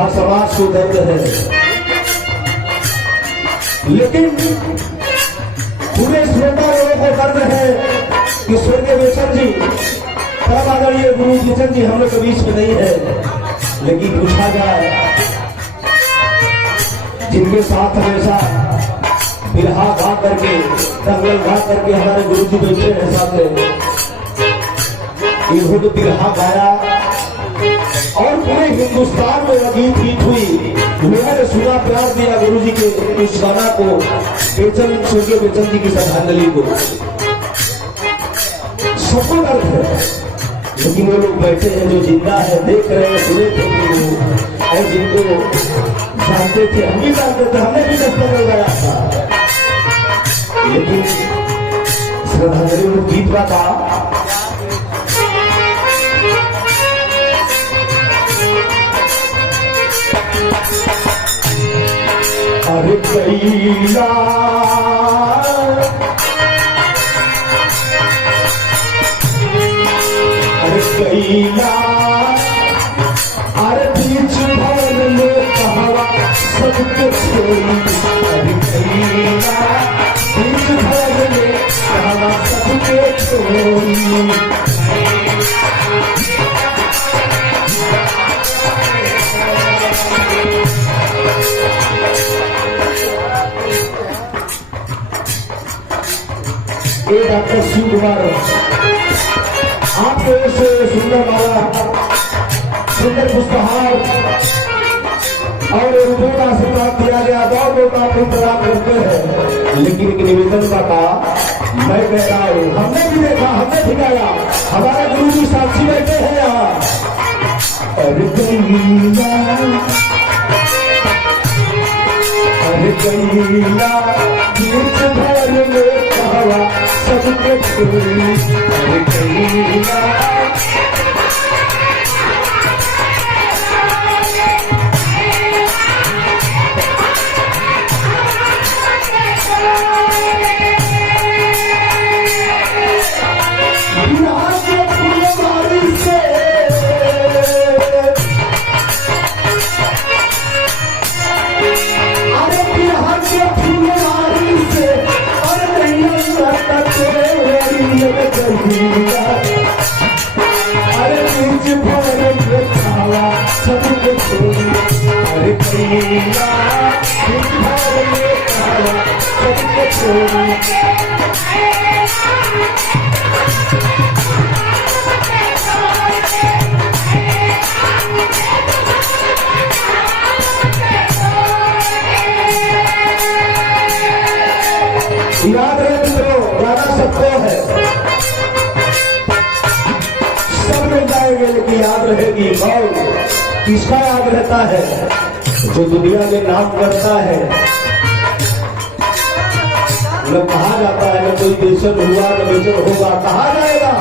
हर समाज को दर्द है, लेकिन पूरे श्रोता लोगों को दर्द है कि स्वर्गीय बेचन जी, परम आदरणीय गुरु किशन जी हम लोग के बीच में नहीं है। लेकिन पूछा जाए, जिनके साथ हमेशा बिरहा गा करके, दंगल गा करके हमारे गुरु जी बैठे हैं सामने, इन्होंने बिरहा गाया और पूरे हिंदुस्तान में यह गीत हिट हुई। लोगों ने सुना, प्यार दिया गुरु जी के इस गाना को, बेचन स्वर्गीय बेचन जी की श्रद्धांजलि को। सबको दर्द है, लेकिन वो लोग बैठे हैं जो जिंदा है, देख रहे हैं, सुने थे और जिनको जानते थे, हम भी जानते थे, हमने भी दस्तक लगाया था। लेकिन श्रद्धांजलि में गीत का था, अरे कैला कैला अरे बीच भर में कहवा सबके छोड़ी, अरे कैला बीच भर में कहवा सबके छोड़ी। ये डॉक्टर शिव कुमार, आपको इस सुंदर माला, सुंदर पुष्पहार और रुपयों का आशीर्वाद दिया गया, बहुत बहुत आप इंतजार करते हैं। लेकिन एक निवेदन का था, मैं कह रहा हूँ, हमने भी देखा, हमने भी गाया, हमारे गुरु जी साक्षी बैठे हैं यहाँ। अरे कैला बीच भर में कहवा सबके छोड़ी, अरे कैला अरे बीच भर में कहवा सबके छोड़ी, अरे कैला बीच भर में कहवा सबके छोड़ी। याद रहे मित्रों, गाना सबको है, सब मिल जाएंगे, लेकिन याद रहेगी कौन? किसका याद रहता है? जो दुनिया में नाम करता है। न कहा जाता है न कोई बेचन हुआ न बेचन होगा, कहा जाएगा।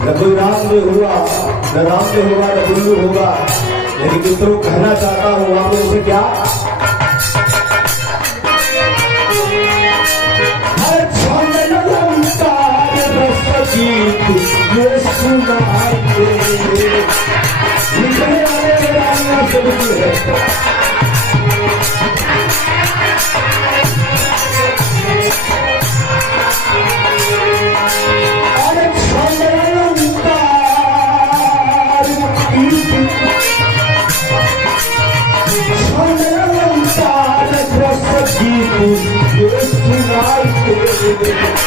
न कोई रामदेव हुआ न रामदेव होगा न गुरु होगा। लेकिन मित्रों कहना चाहता हूं आप लोगों से, क्या ये सुनाइए, लिखने वाले गाना जरूरी है। अरे ये सुनाइए